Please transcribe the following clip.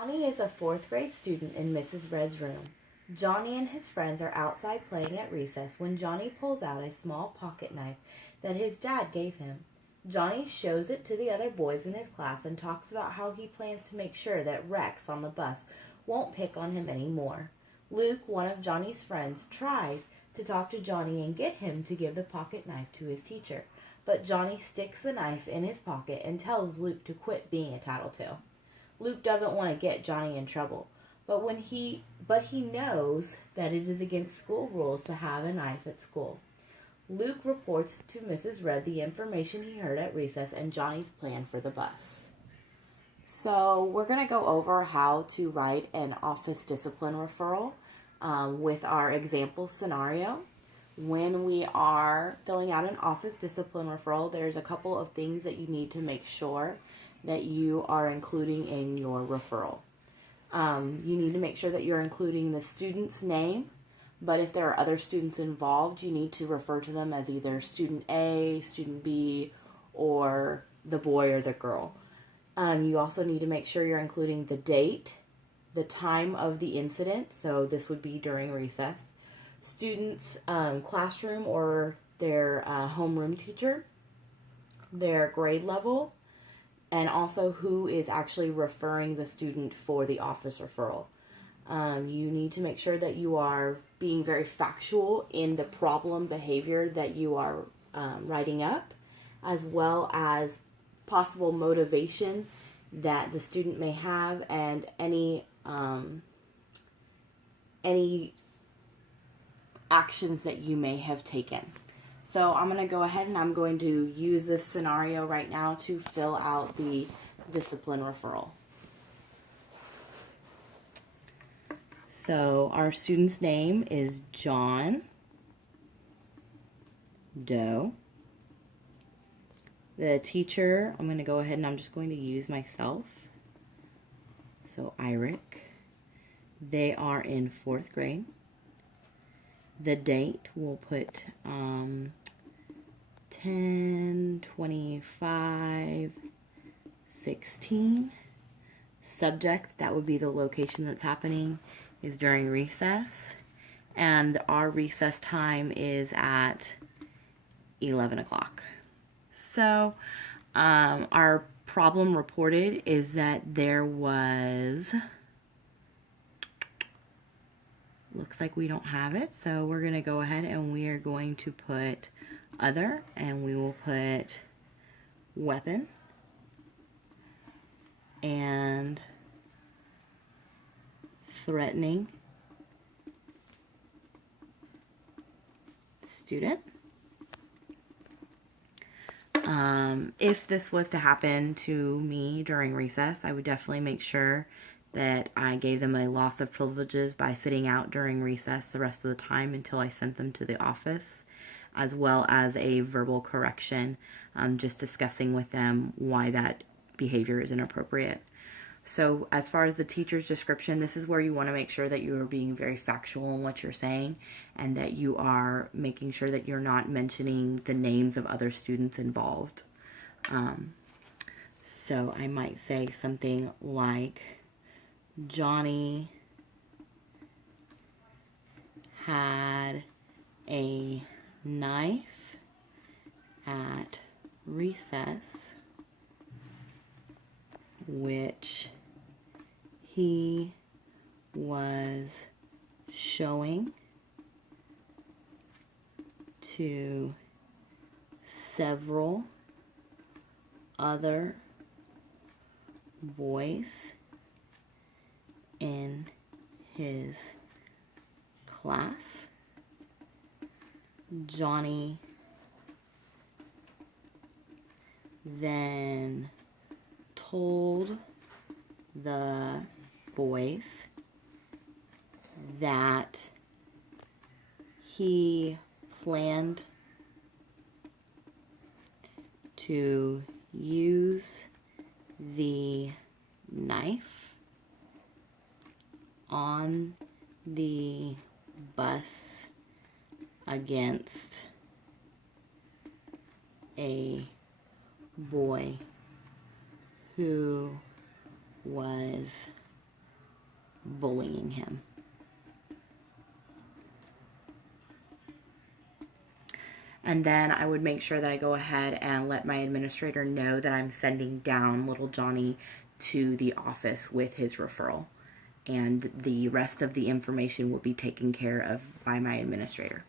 Johnny is a fourth grade student in Mrs. Red's room. Johnny and his friends are outside playing at recess when Johnny pulls out a small pocket knife that his dad gave him. Johnny shows it to the other boys in his class and talks about how he plans to make sure that Rex on the bus won't pick on him anymore. Luke, one of Johnny's friends, tries to talk to Johnny and get him to give the pocket knife to his teacher, but Johnny sticks the knife in his pocket and tells Luke to quit being a tattletale. Luke doesn't want to get Johnny in trouble, but he knows that it is against school rules to have a knife at school. Luke reports to Mrs. Red the information he heard at recess and Johnny's plan for the bus. So we're going to go over how to write an office discipline referral with our example scenario. When we are filling out an office discipline referral, there's a couple of things that you need to make sure that you are including in your referral. You need to make sure that you're including the student's name, but if there are other students involved, you need to refer to them as either student A, student B, or the boy or the girl. You also need to make sure you're including the date, the time of the incident, so this would be during recess, student's classroom or their homeroom teacher, their grade level, and also who is actually referring the student for the office referral. You need to make sure that you are being very factual in the problem behavior that you are writing up, as well as possible motivation that the student may have and any actions that you may have taken. So I'm going to go ahead and I'm going to use this scenario right now to fill out the discipline referral. So our student's name is John Doe. The teacher, I'm going to go ahead and I'm just going to use myself. So Iric. They are in fourth grade. The date, we'll put 10/25/16. Subject, that would be the location that's happening, is during recess. And our recess time is at 11 o'clock. So our problem reported is that there was, looks like we don't have it, so we're going to go ahead and we are going to put other, and we will put weapon and threatening student. If this was to happen to me during recess, I would definitely make sure that I gave them a loss of privileges by sitting out during recess the rest of the time until I sent them to the office, as well as a verbal correction, just discussing with them why that behavior is inappropriate. So as far as the teacher's description, this is where you want to make sure that you are being very factual in what you're saying and that you are making sure that you're not mentioning the names of other students involved. So I might say something like, Johnny had a knife at recess, which he was showing to several other boys in his class. Johnny then told the boys that he planned to use the knife on the bus against a boy who was bullying him. And then I would make sure that I go ahead and let my administrator know that I'm sending down little Johnny to the office with his referral. And the rest of the information will be taken care of by my administrator.